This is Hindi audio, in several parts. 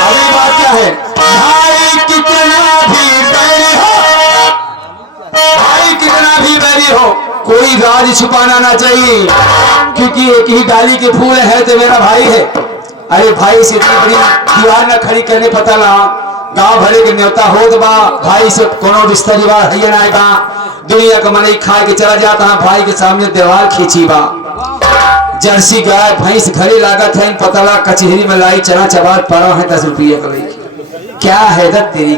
अभी बात क्या है, भाई कितना भी बैरी हो, भाई कितना भी बैरी हो, कोई राज छुपाना ना चाहिए, क्योंकि एक ही डाली के फूल है तो मेरा भाई है। अरे भाई से इतनी बड़ी दीवार न खड़ी करने पता ना, गांव भरे के न्योता हो बा, भाई से कोनो रिश्ता रिवाज है ना बा, दुनिया का मनई खा के चला जाता है, भाई के सामने दीवार खींची बा। जर्सी गाय भैंस घरे लागत है, पतला कचहरी में लाई चना चबात पड़ा है 10 रुपये का, क्या हैदत तेरी।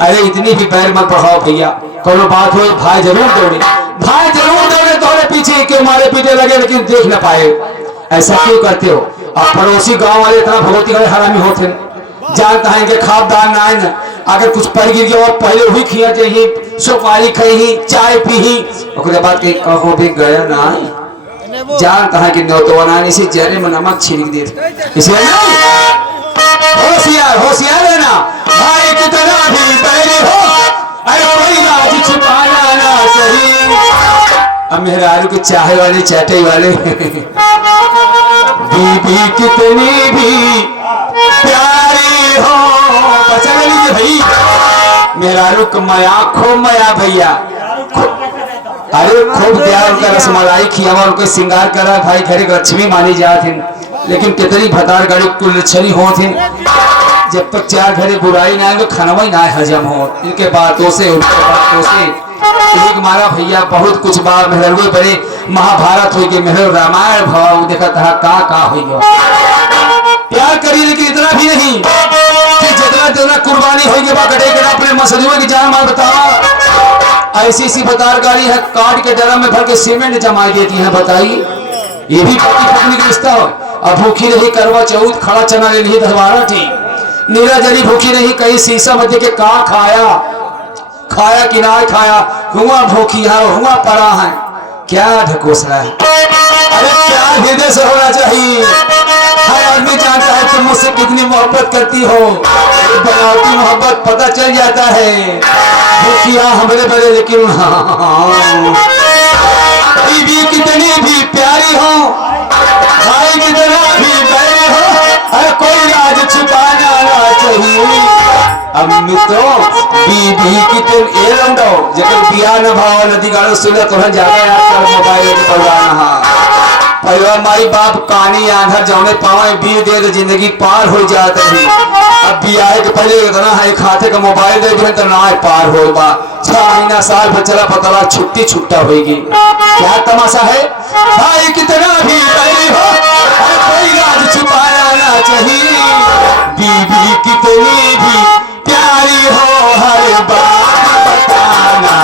अरे इतनी भी पैर मत बढ़ाओ भैया, कोनो बात हो भाई जरूर दौड़े, भाई जरूर दौड़े, दौड़े पीछे क्यों मारे पीटे लगे लेकिन देख न पाए। ऐसा क्यों करते हो? अब पड़ोसी गांव वाले इतना भगवती वाले हरामी होते हैं, जानता है कि खाबदार ना है न, अगर कुछ पड़ गिर गया पहले वही खिया चाहिए, सुपारी खाई, चाय पी, उसके बाद कहो भी गया ना, जानता है कि नौतवानी से जहरे में नमक छिड़क दे, इसलिए होशियार होशियार है ना। भाई कितना भी बैरी हो, अरे कोई राज छुपाना ना चाहिए। अब मेहरारू के चाहे वाले चाटे वाले बीबी कितनी भी प्यारी हो, पता लीजिए भाई, मेहरारू को मया खो मया भैया, अरे खूब प्यार उनका रसमलाई खिया, उनको श्रृंगार करा, भाई घरे लक्ष्मी मानी जाती, लेकिन कितनी भतार गाड़ी कुलछनी हो थी, जब तक 4 घरे बुराई ना आए खाना ही ना हजम हो, इनके बातों से उनके बातों से एक मारा भैया बहुत कुछ बार मेहरवे बड़े महाभारत हो गए, मेहर रामायण भाव देखा था का हो गया, प्यार करी लेकिन इतना भी नहीं कि जितना जितना कुर्बानी हो गई कटे के अपने मसलुए की जान मार बतावा। ऐसी सी बतार गाड़ी है, काट के ड्रम में भर के सीमेंट जमा देती है, बताइए ये भी पति पत्नी का रिश्ता हो। अब भूखी रही करवा चौथ, खड़ा चना ले ली 10-12 थी, नीरा जरी भूखी नहीं, कहीं शीशा मध्य के का खाया खाया कि ना खाया, हुआ भूखी है हुआ पड़ा है, क्या ढकोसला है। अरे प्यार हृदय से होना चाहिए, हर आदमी जानता है तुम मुझसे कितनी मोहब्बत करती हो, बनावटी मोहब्बत पता चल जाता है, भूखिया हमरे बड़े लेकिन बीबी कितनी भी प्यारी हो, भाई कितना भी प्यारी हो, अरे कोई राज छुपाना ना चाहिए। अब मित्रों बीबी कितने ए लंडो जब बिया न भाव नदी गाड़ो सुना तो ज्यादा याद कर मोबाइल के परवाना, पहले माई बाप कानी आंधा जौने पावे बीर दे तो जिंदगी पार हो जाती है। अब बियाह के पहले इतना है खाते का मोबाइल दे तो ना पार हो बा, 6 महीना साल भर चला पता छुट्टी छुट्टा होगी, क्या तमाशा है। भाई कितना भी बैरी हो, कोई राज छुपाना ना चाहिए, बीबी कितनी भी प्यारी हो हर बात बताना।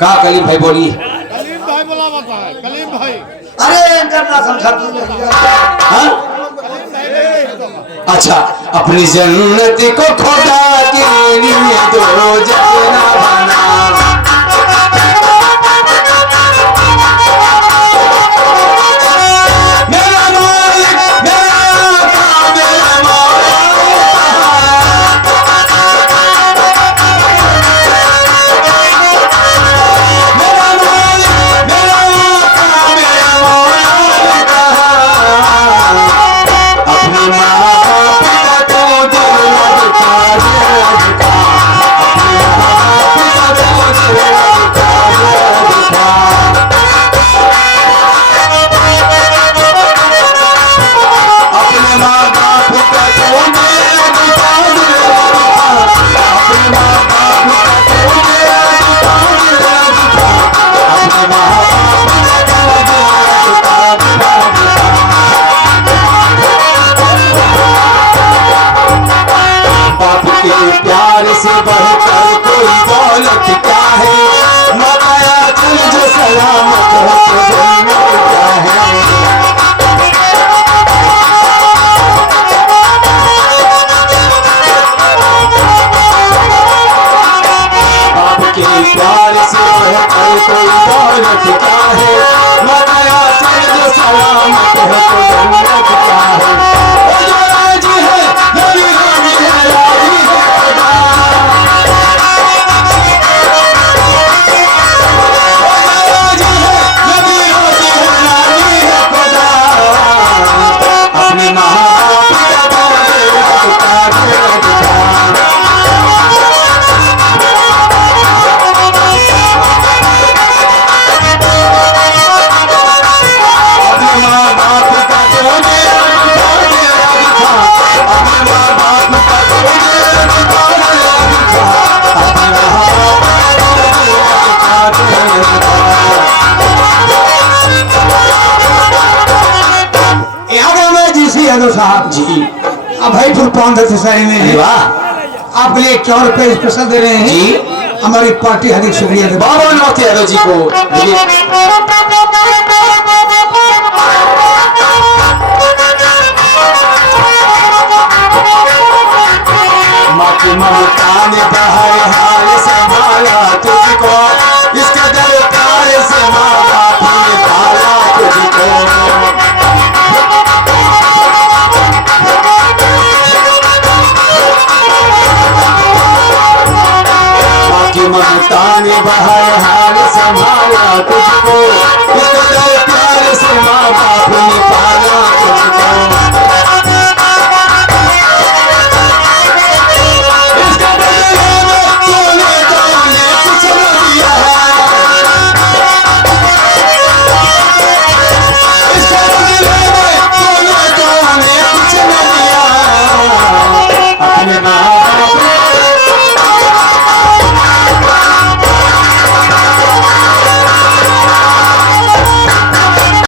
का कलीम भाई बोलिए। कलीम भाई बोला बता है, कलीम भाई। अरे करना समझा, अच्छा अपनी जन्नत को खुदा के लिए दो जना बना, से बढ़कर कोई दौलत क्या है, मौका तुम जो सलामत हो तो जन्नत क्या है। कोई दौलत क्या है, मनाया चल जो सलामत है तो जन्नत क्या है। वो जो राजी है नबी राजी है, राजी है खुदा। वो जो राजी है नबी राजी है, राजी है खुदा। अपने माँ बाप का बोले लगता है लगता। साहब जी अब भाई फुल 5 सारी में अरे है। वाह, आपके लिए 4 रुपए स्पेशल दे रहे हैं जी। हमारी पार्टी हार्दिक शुक्रिया देती है। बाबा नौती यादव जी को माँ की ममता ने बहाए हाल संभाला तुझको, इसके दरकार से माँ बाप ने पाला तुझको। माँ की ममता ने बहाए हाल संभाला